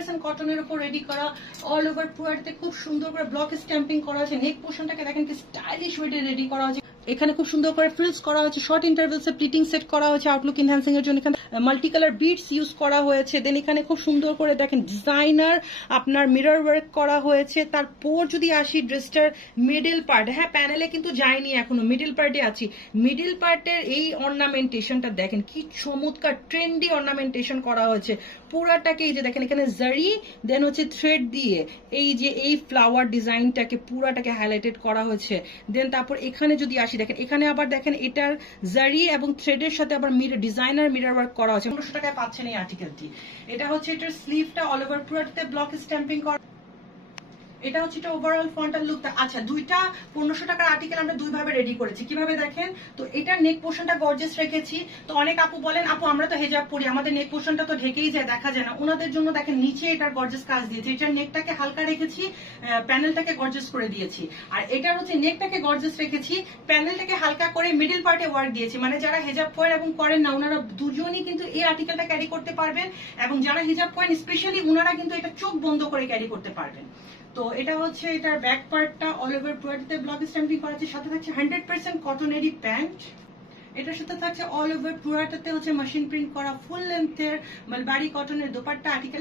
100% কটনের উপর রেডি করা, অল ওভার পুরাটাতে খুব সুন্দর করে ব্লক স্ট্যাম্পিং করা আছে। নেক পোর্শনটাকে দেখেন কি স্টাইলিশ ওয়েতে রেডি করা আছে। এখানে খুব সুন্দর করে ফ্রিলস করা হয়েছে, শর্ট ইন্টারভেলসে প্লিটিং সেট করা হয়েছে আউটলুক এনহ্যান্সিং এর জন্য। এখানে মাল্টি কালার বিটস ইউজ করা হয়েছে। দেন এখানে খুব সুন্দর করে দেখেন ডিজাইনার আপনার মিরর ওয়ার্ক করা হয়েছে। তারপর যদি আসি ড্রেসটার মিডল পার্ট, হ্যাঁ প্যানেলে কিন্তু যায়নি এখনো, মিডল পার্টে আছি। মিডল পার্টের এই অর্নামেন্টেশনটা দেখেন কি চমৎকার ট্রেন্ডি অর্নামেন্টেশন করা হয়েছে পুরাটাকে। এই যে দেখেন এখানে জারি দেন হচ্ছে থ্রেড দিয়ে এই যে এই ফ্লাওয়ার ডিজাইনটাকে পুরাটাকে হাইলাইটেড করা হয়েছে। দেন তারপর এখানে যদি আসি দেখেন এখানে আবার দেখেন এটার জারি এবং থ্রেডের সাথে আবার ডিজাইনার মিরর ওয়ার্ক করা হয়েছে। 1500 টাকায় পাচ্ছেন এই আর্টিকেলটি। এটা হচ্ছে এটার স্লিভটা অল ওভার পুরাটাতে ব্লক স্ট্যাম্পিং করা। এটা হচ্ছে এটা ওভারঅল ফ্রন্টাল লুকটা। আচ্ছা, দুইটা 1500 টাকার আর্টিকেল আমরা দুই ভাবে রেডি করেছি। কিভাবে দেখেন তো, এটার নেক পোর্শনটা গর্জিয়াস রেখেছি। তো অনেক আপু বলেন আপু আমরা তো হেজাব পরি, আমাদের নেক পোর্শনটা তো ঢেকেই যায়, দেখা যায় না। ওনাদের জন্য দেখেন নিচে এটার গর্জিয়াস কাজ দিয়েছি। এটার নেকটাকে হালকা রেখেছি, প্যানেলটাকে গর্জিয়াস করে দিয়েছি। আর এটার হচ্ছে নেকটাকে গর্জিয়াস রেখেছি, প্যানেলটাকে হালকা করে মিডল পার্টে ওয়ার্ক দিয়েছি। মানে যারা হেজাব পরেন এবং করেন না ওনারা দুজনই কিন্তু এই আর্টিকেলটা ক্যারি করতে পারবেন, এবং যারা হিজাব পরেন স্পেশালি ওনারা কিন্তু এটা চোখ বন্ধ করে ক্যারি করতে পারবেন। তো এটা হচ্ছে এটার ব্যাক পার্টটা অল ওভার পুরাটাতে ব্লক স্ট্যাম্পিং করা আছে। সাথে থাকছে 100% কটনেরই প্যান্ট। এটার সাথে থাকছে অল ওভার পুরাটাতে হচ্ছে মেশিন প্রিন্ট করা ফুল লেন্থের মালবারি কটনের দোপাট্টা আর্টিকেল।